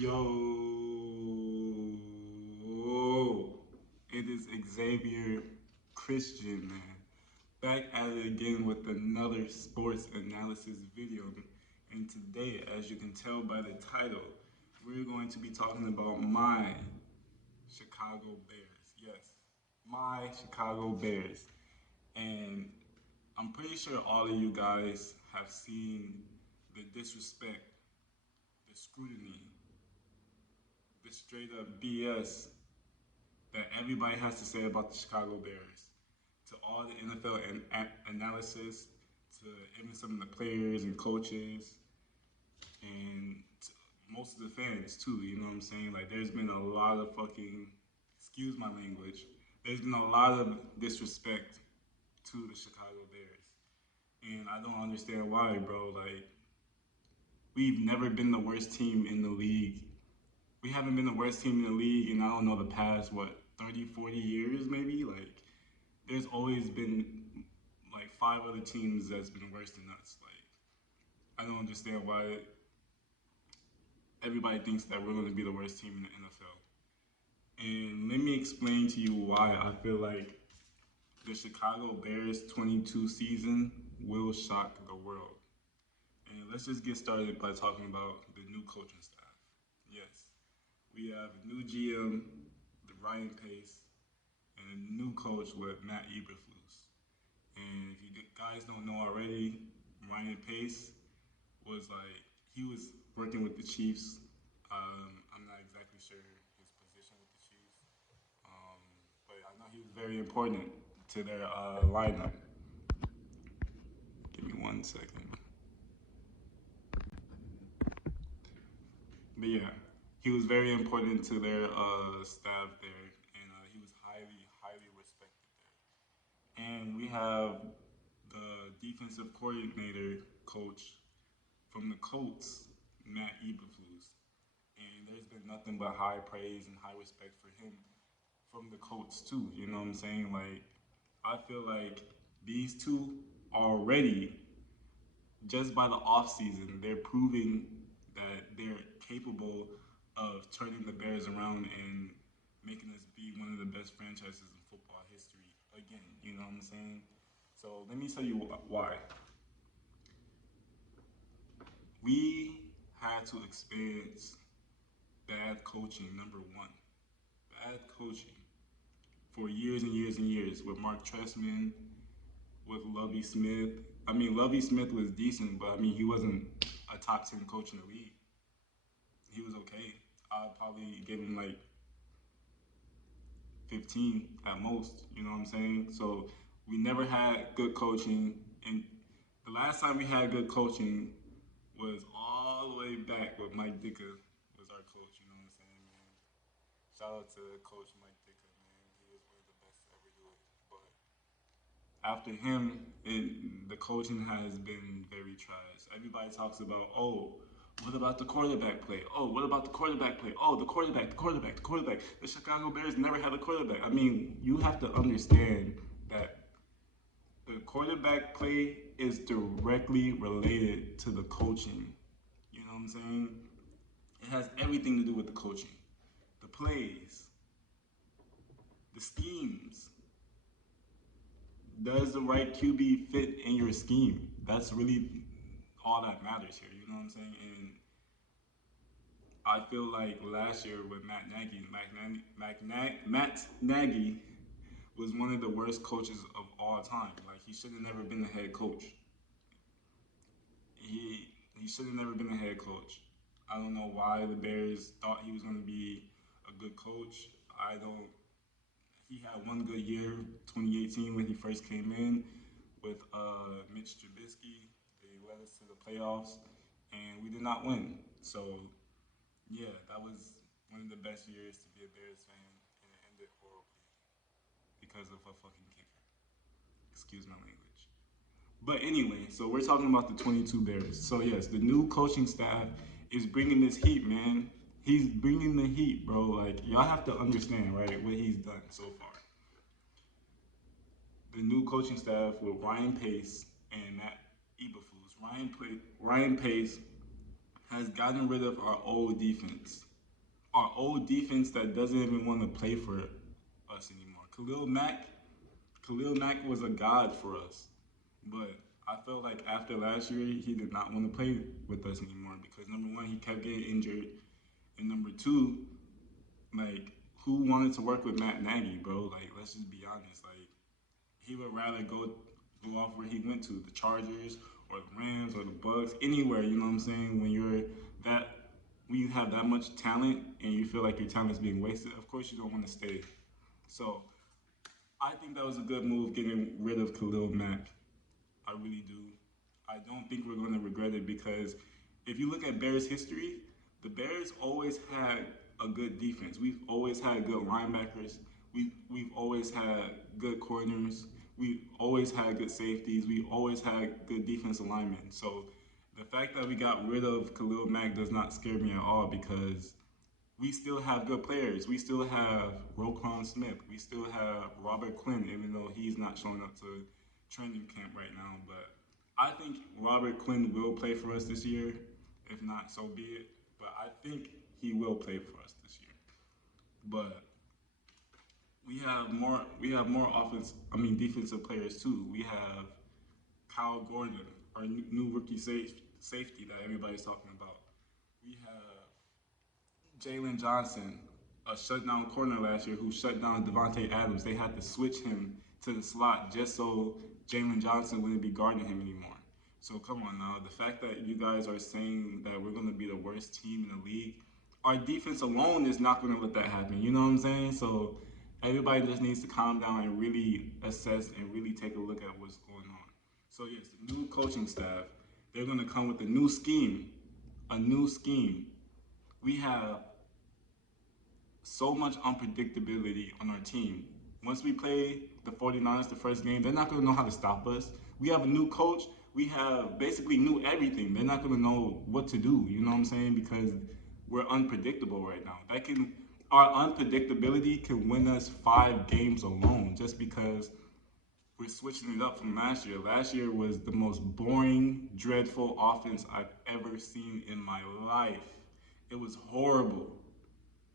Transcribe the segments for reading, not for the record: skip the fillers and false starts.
Yo, it is Xavier Christian, man. Back at it again with another sports analysis video. And today, as you can tell by the title, we're going to be talking about my Chicago Bears. Yes, my Chicago Bears. And I'm pretty sure all of you guys have seen the disrespect, the scrutiny, the straight up BS that everybody has to say about the Chicago Bears. To all the NFL analysis, to even some of the players and coaches, and to most of the fans too. You know what I'm saying? Like, there's been a lot of fucking, excuse my language, there's been a lot of disrespect to the Chicago Bears, and I don't understand why, bro. Like, we've never been the worst team in the league. We haven't been the worst team in the league in, I don't know, the past, what, 30, 40 years maybe? Like, there's always been like five other teams that's been worse than us. Like, I don't understand why everybody thinks that we're going to be the worst team in the NFL. And let me explain to you why I feel like the Chicago Bears 22 season will shock the world. And let's just get started by talking about the new coaching staff. Yes, we have a new GM, the Ryan Pace, and a new coach with Matt Eberflus. And if you guys don't know already, Ryan Pace was like, he was working with the Chiefs. I'm not exactly sure his position with the Chiefs, um, but I know he was very important to their lineup. Give me 1 second. But yeah, he was very important to their staff there, and he was highly, highly respected there. And we have the defensive coordinator coach from the Colts, Matt Eberflus. And there's been nothing but high praise and high respect for him from the Colts too. You know what I'm saying? Like, I feel like these two already, just by the offseason, they're proving that they're capable of turning the Bears around and making us be one of the best franchises in football history again. You know what I'm saying? So let me tell you why. We had to experience bad coaching, number one. Bad coaching for years and years and years with Mark Trestman, with Lovey Smith. I mean, Lovey Smith was decent, but I mean, he wasn't a top 10 coach in the league. He was okay. I'd probably give him like 15 at most, you know what I'm saying? So we never had good coaching. And the last time we had good coaching was all the way back with Mike Ditka was our coach, you know what I'm saying, man? Shout out to Coach Mike Ditka, man. He was one of the best to ever do it. But after him, the coaching has been very trash. Everybody talks about, oh, what about the quarterback play? Oh, what about the quarterback play? Oh, the quarterback, the quarterback, the quarterback. The Chicago Bears never had a quarterback. I mean, you have to understand that the quarterback play is directly related to the coaching. You know what I'm saying? It has everything to do with the coaching, the plays, the schemes. Does the right QB fit in your scheme? That's really all that matters here. You know what I'm saying? And I feel like last year with Matt Nagy was one of the worst coaches of all time. Like, he should have never been a head coach. He should have never been a head coach. I don't know why the Bears thought he was going to be a good coach. I don't. He had one good year, 2018, when he first came in with Mitch Trubisky. They led us to the playoffs, and we did not win. So yeah, that was one of the best years to be a Bears fan, and it ended horribly because of a fucking kicker. Excuse my language. But anyway, so we're talking about the 22 Bears. So yes, the new coaching staff is bringing this heat, man. He's bringing the heat, bro. Like, y'all have to understand, right, what he's done so far. The new coaching staff with Ryan Pace and Matt Eberflus. Ryan Pace has gotten rid of our old defense. our old defense that doesn't even want to play for us anymore. Khalil Mack was a god for us, but I felt like after last year he did not want to play with us anymore because number one he kept getting injured, and number two, like who wanted to work with Matt Nagy, bro? Like let's just be honest, like he would rather go off where he went to, the Chargers or the Rams or the Bucks, anywhere. You know what I'm saying? That when you have that much talent and you feel like your talent is being wasted, of course you don't want to stay. So I think that was a good move getting rid of Khalil Mack. I really do. I don't think we're going to regret it because if you look at Bears history, the Bears always had a good defense. We've always had good linebackers. We've always had good corners. We've always had good safeties. We always had good defensive linemen. So the fact that we got rid of Khalil Mack does not scare me at all because we still have good players. We still have Roquan Smith. We still have Robert Quinn, even though he's not showing up to training camp right now. But I think Robert Quinn will play for us this year. If not, so be it. But I think he will play for us this year. But we have more defensive players too. We have Kyle Gordon, our new rookie safety that everybody's talking about. We have Jalen Johnson, a shutdown corner last year who shut down Devontae Adams. They had to switch him to the slot just so Jalen Johnson wouldn't be guarding him anymore. So come on now, the fact that you guys are saying that we're going to be the worst team in the league, our defense alone is not going to let that happen. You know what I'm saying? So everybody just needs to calm down and really assess and really take a look at what's going on. So yes, the new coaching staff, they're going to come with a new scheme. A new scheme. We have so much unpredictability on our team. Once we play the 49ers the first game, they're not going to know how to stop us. We have a new coach. We have basically new everything. They're not going to know what to do, you know what I'm saying? Because we're unpredictable right now. Our unpredictability can win us 5 games alone just because we're switching it up from last year. Last year was the most boring, dreadful offense I've ever seen in my life. It was horrible.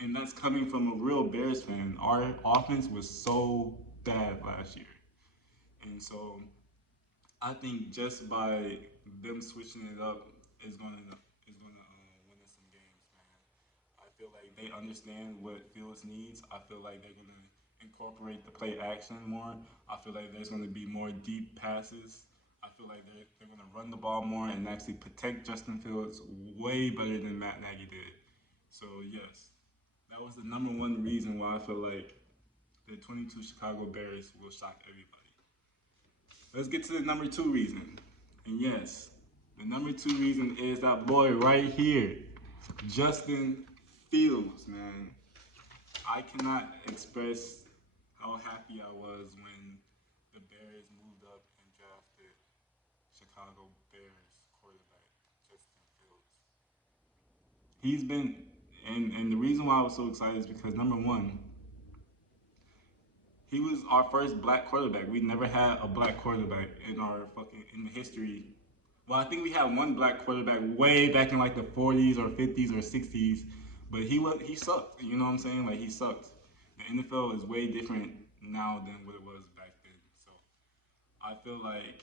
And that's coming from a real Bears fan. Our offense was so bad last year. And so I think just by them switching it up is gonna win us some games, man. I feel like they understand what Fields needs. I feel like they're gonna incorporate the play action more. I feel like there's gonna be more deep passes. I feel like they're gonna run the ball more and actually protect Justin Fields way better than Matt Nagy did. So yes, that was the number one reason why I feel like the 22 Chicago Bears will shock everybody. Let's get to the number 2 reason. And yes, the number 2 reason is that boy right here, Justin Fields, man. I cannot express how happy I was when the Bears moved up and drafted Chicago Bears quarterback Justin Fields. He's been, and the reason why I was so excited is because number one, he was our first black quarterback. We never had a black quarterback in the history. Well, I think we had one black quarterback way back in like the 40s or 50s or 60s, but he sucked. You know what I'm saying? Like he sucked. The NFL is way different now than what it was back then. So I feel like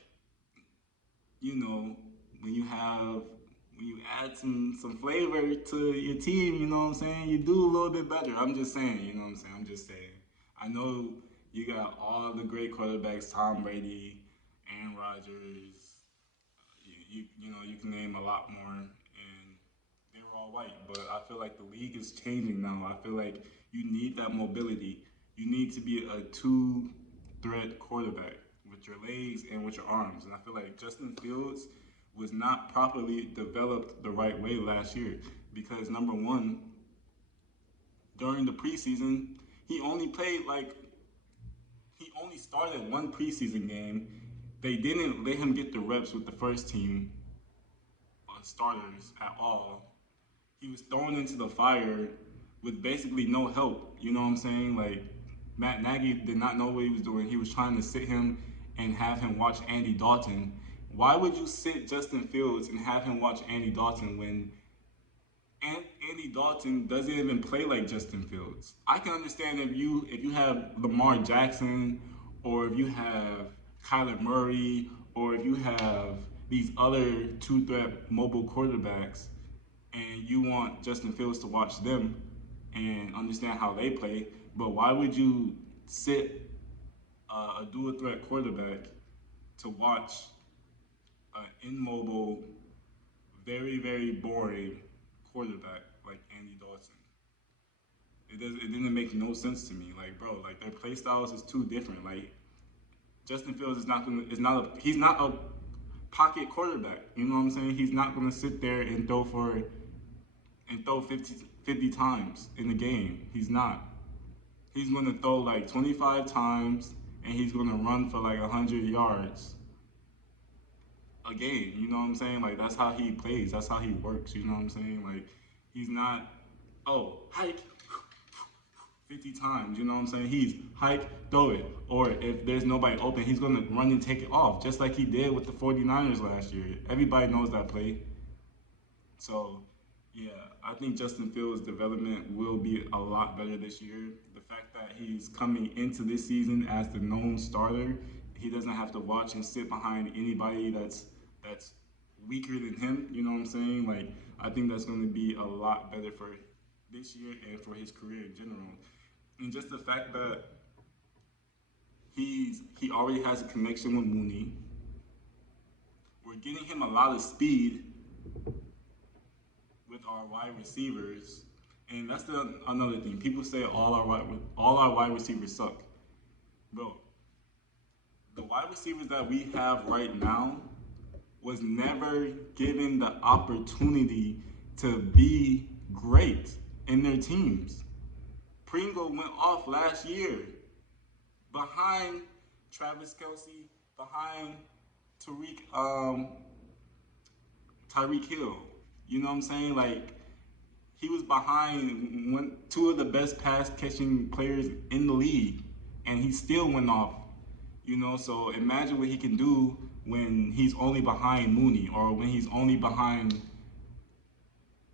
when you add some flavor to your team, you know what I'm saying? You do a little bit better. I'm just saying, you know what I'm saying? I'm just saying. I know you got all the great quarterbacks, Tom Brady, Aaron Rodgers. You can name a lot more, and they were all white. But I feel like the league is changing now. I feel like you need that mobility. You need to be a two-threat quarterback with your legs and with your arms. And I feel like Justin Fields was not properly developed the right way last year because number one, during the preseason, he only started one preseason game. They didn't let him get the reps with the first team starters at all. He was thrown into the fire with basically no help. You know what I'm saying? Like Matt Nagy did not know what he was doing. He was trying to sit him and have him watch Andy Dalton. Why would you sit Justin Fields and have him watch Andy Dalton when Andy Dalton doesn't even play like Justin Fields. I can understand if you have Lamar Jackson, or if you have Kyler Murray, or if you have these other two-threat mobile quarterbacks, and you want Justin Fields to watch them and understand how they play. But why would you sit a dual threat quarterback to watch an immobile, very boring quarterback like Andy Dalton? It didn't make no sense to me. Like, bro, like their play styles is too different. Like, Justin Fields he's not a pocket quarterback. You know what I'm saying? He's not gonna sit there and throw 50 times in the game. He's not. He's gonna throw like 25 times, and he's gonna run for like 100 yards a game. You know what I'm saying? Like, that's how he plays. That's how he works. You know what I'm saying? Like, he's not, oh, hike 50 times. You know what I'm saying? He's hike, throw it. Or if there's nobody open, he's going to run and take it off, just like he did with the 49ers last year. Everybody knows that play. So, yeah, I think Justin Fields' development will be a lot better this year. The fact that he's coming into this season as the known starter, he doesn't have to watch and sit behind anybody that's weaker than him. You know what I'm saying? Like, I think that's going to be a lot better for this year and for his career in general. And just the fact that he already has a connection with Mooney. We're getting him a lot of speed with our wide receivers, and that's another thing. People say all our wide receivers suck, bro. The wide receivers that we have right now was never given the opportunity to be great in their teams. Pringle went off last year behind Travis Kelce, behind Tyreek Hill. You know what I'm saying? Like, he was behind two of the best pass catching players in the league, and he still went off. You know, so imagine what he can do when he's only behind Mooney, or when he's only behind,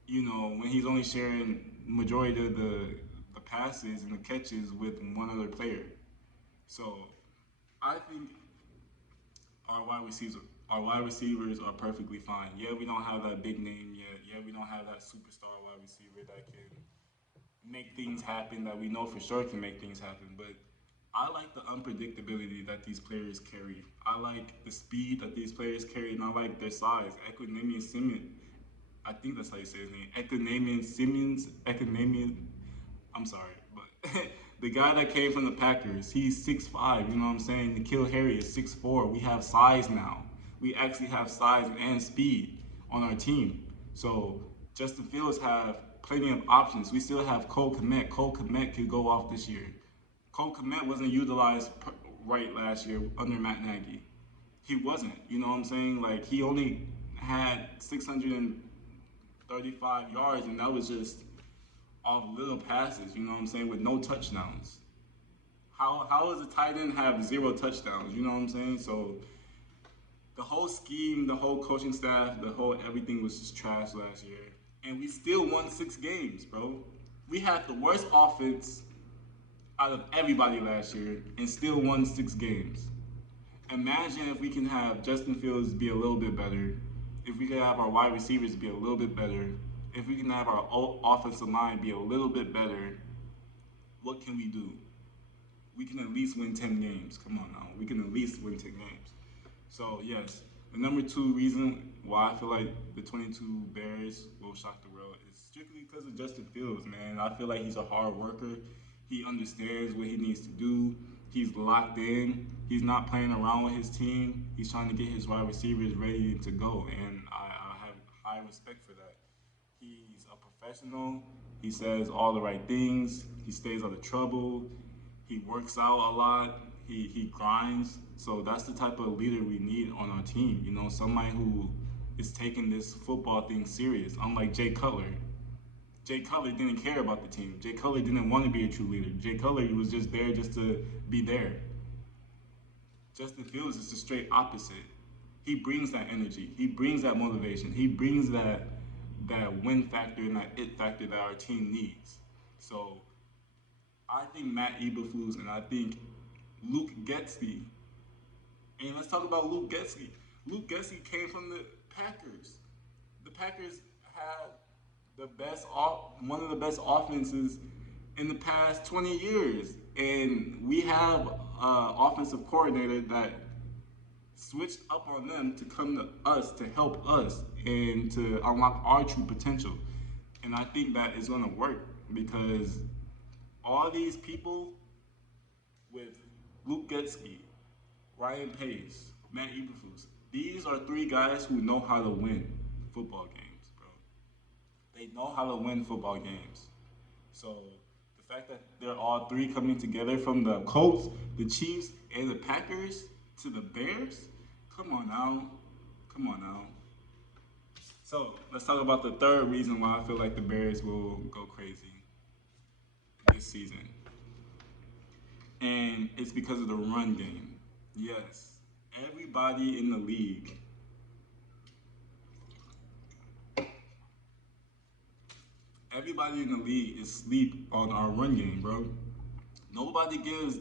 when he's only sharing majority of the passes and the catches with one other player. So I think our wide receivers are perfectly fine. Yeah, we don't have that big name yet. Yeah, we don't have that superstar wide receiver that can make things happen, that we know for sure can make things happen. But I like the unpredictability that these players carry. I like the speed that these players carry, and I like their size. Equanimeous Simmons, I think that's how you say his name. I'm sorry, but the guy that came from the Packers, he's 6'5", you know what I'm saying? N'Keal Harry is 6'4". We have size now. We actually have size and speed on our team. So Justin Fields have plenty of options. We still have Cole Kmet. Cole Kmet could go off this year. Cole Kmet wasn't utilized right last year under Matt Nagy. He wasn't, you know what I'm saying? Like, he only had 635 yards, and that was just off little passes, you know what I'm saying, with no touchdowns. How does a tight end have 0 touchdowns? You know what I'm saying? So the whole scheme, the whole coaching staff, everything was just trash last year. And we still won 6 games, bro. We had the worst offense out of everybody last year and still won 6 games. Imagine if we can have Justin Fields be a little bit better, if we can have our wide receivers be a little bit better, if we can have our offensive line be a little bit better. What can we do? We can at least win 10 games. Come on now. We can at least win 10 games. So, yes, the number 2 reason why I feel like the 22 Bears will shock the world is strictly because of Justin Fields, man. I feel like he's a hard worker. He understands what he needs to do. He's locked in. He's not playing around with his team. He's trying to get his wide receivers ready to go, and I have high respect for that. He's a professional. He says all the right things. He stays out of trouble. He works out a lot. He grinds. So that's the type of leader we need on our team. You know, somebody who is taking this football thing serious. Unlike Jay Cutler. Jay Cutler didn't care about the team. Jay Cutler didn't want to be a true leader. Jay Cutler was just there just to be there. Justin Fields is the straight opposite. He brings that energy. He brings that motivation. He brings that that win factor and that it factor that our team needs. So I think Matt Eberflus and I think Luke Getzey. And let's talk about Luke Getzey. Luke Getzey came from the Packers. The Packers had one of the best offenses in the past 20 years, and we have an offensive coordinator that switched up on them to come to us to help us and to unlock our true potential. And I think that is going to work because all these people with Luke Getzey, Ryan Pace, Matt Eberflus, these are three guys who know how to win football games, bro. They know how to win football games. So the fact that they're all three coming together from the Colts, the Chiefs, and the Packers to the Bears, come on now. Come on now. So let's talk about the third reason why I feel like the Bears will go crazy this season. And it's because of the run game. Yes. Everybody in the league, everybody in the league is sleep on our run game, bro. Nobody gives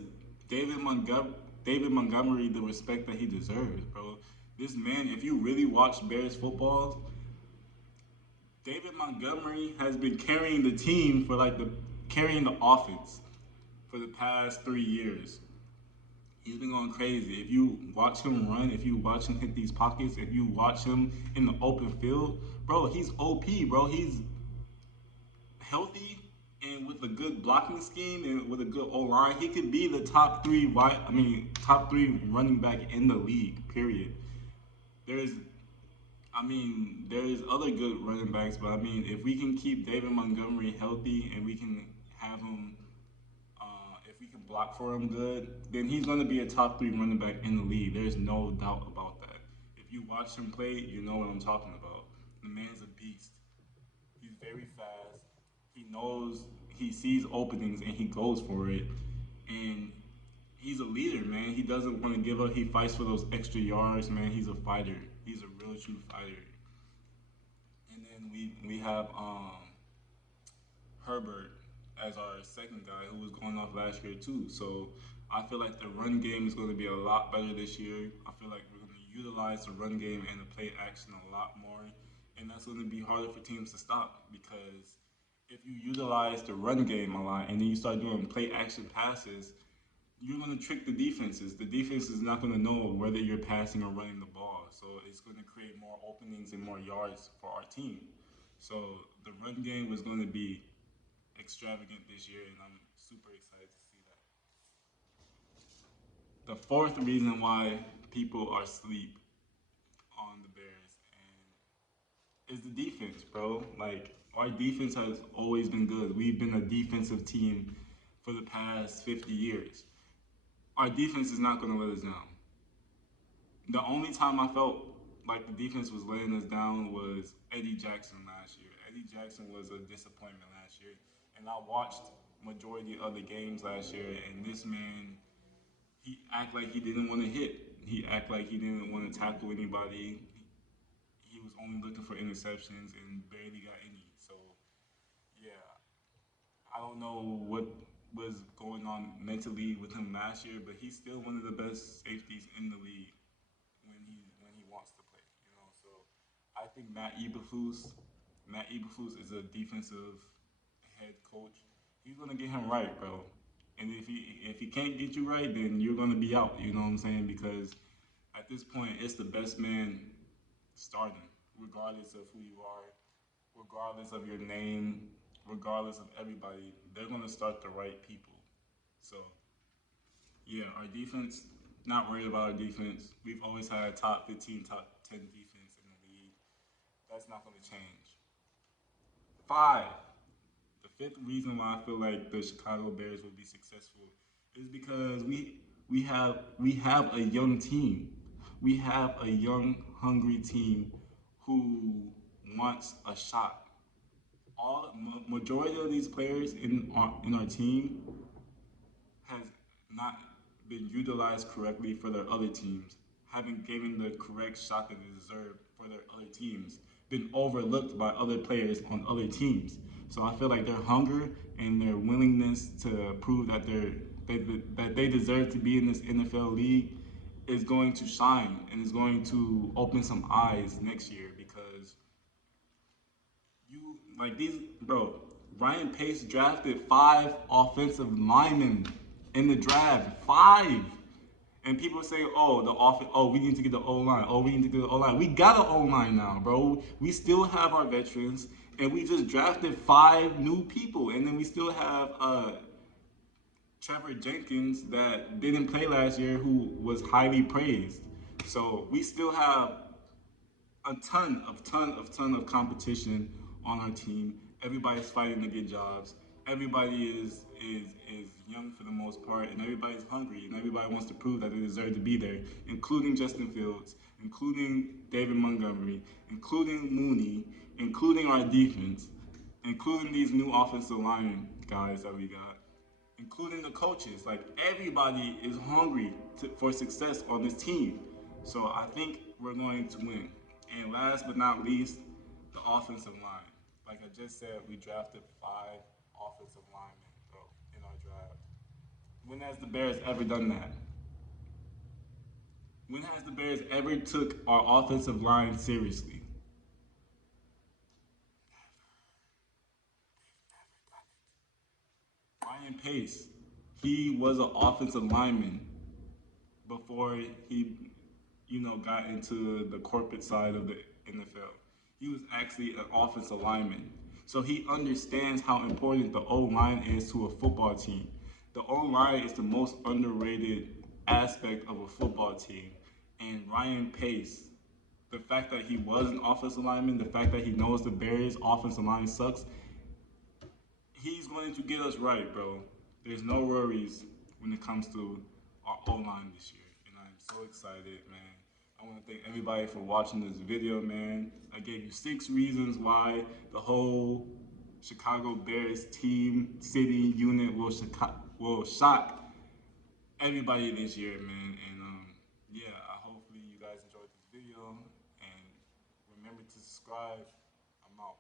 David Montgomery David Montgomery the respect that he deserves, bro. This man, if you really watch Bears football, David Montgomery has been carrying the team for like the carrying the offense for the past 3 years. He's been going crazy. If you watch him run, if you watch him hit these pockets, if you watch him in the open field, bro, he's OP, bro. He's healthy and with a good blocking scheme and with a good O line, he could be the top three running back in the league. Period. There's, there's other good running backs, but if we can keep David Montgomery healthy and we can have him, if we can block for him good, then he's going to be a top three running back in the league. There's no doubt about that. If you watch him play, you know what I'm talking about. The man's a beast. He's very fast. He knows, he sees openings and he goes for it. And he's a leader, man. He doesn't want to give up. He fights for those extra yards, man. He's a fighter. He's a real true fighter. And then we have Herbert as our second guy who was going off last year too. So I feel like the run game is going to be a lot better this year. I feel like we're going to utilize the run game and the play action a lot more. And that's going to be harder for teams to stop because if you utilize the run game a lot and then you start doing play action passes, you're going to trick the defenses. The defense is not going to know whether you're passing or running the ball. So it's going to create more openings and more yards for our team. So the run game was going to be extravagant this year, and I'm super excited to see that. The fourth reason why people are asleep on the Bears and is the defense, bro. Like our defense has always been good. We've been a defensive team for the past 50 years. Our defense is not going to let us down. The only time I felt like the defense was letting us down was Eddie Jackson last year. Eddie Jackson was a disappointment last year, and I watched majority of the games last year, and this man, he act like he didn't want to hit. He act like he didn't want to tackle anybody. He was only looking for interceptions and barely got any. So yeah, I don't know what was going on mentally with him last year, but he's still one of the best safeties in the league when he wants to play. So I think Matt Eberflus is a defensive head coach. He's gonna get him right, bro. And if he can't get you right, then you're gonna be out. You know what I'm saying? Because at this point, it's the best man starting, regardless of who you are, regardless of your name, regardless of everybody. They're gonna start the right people. So yeah, our defense, not worried about our defense. We've always had a top 15, top 10 defense in the league. That's not going to change. Five, the fifth reason why I feel like the Chicago Bears will be successful is because we have a young team. We have a young, hungry team who wants a shot. Majority of these players in our team has not been utilized correctly for their other teams, haven't given the correct shot that they deserve for their other teams. been overlooked by other players on other teams. So I feel like their hunger and their willingness to prove that they deserve to be in this NFL league is going to shine and is going to open some eyes next year because you like these bro. Ryan Pace drafted 5 offensive linemen in the draft. 5. And people say, oh, the offense, oh, we need to get the O line. Oh, we need to get the O line. We got an O line now, bro. We still have our veterans, and we just drafted 5 new people, and then we still have Trevor Jenkins that didn't play last year, who was highly praised. So we still have a ton of competition on our team. Everybody's fighting to get jobs. Everybody is young for the most part, and everybody's hungry, and everybody wants to prove that they deserve to be there, including Justin Fields, including David Montgomery, including Mooney, including our defense, including these new offensive line guys that we got, including the coaches. Like everybody is hungry for success on this team. So I think we're going to win. And last but not least, the offensive line. Like I just said, we drafted 5 offensive linemen, bro, in our draft. When has the Bears ever done that? When has the Bears ever took our offensive line seriously? Ryan Pace, he was an offensive lineman before he, got into the corporate side of the NFL. He was actually an offensive lineman. So he understands how important the O line is to a football team. The O line is the most underrated aspect of a football team. And Ryan Pace, the fact that he was an offensive lineman, the fact that he knows the Bears' offensive line sucks, he's going to get us right, bro. There's no worries when it comes to our O line this year, and I'm so excited, man. I want to thank everybody for watching this video, man. I gave you 6 reasons why the whole Chicago Bears team, city, unit will shock everybody this year, man. And yeah, hopefully you guys enjoyed this video, and remember to subscribe. I'm out.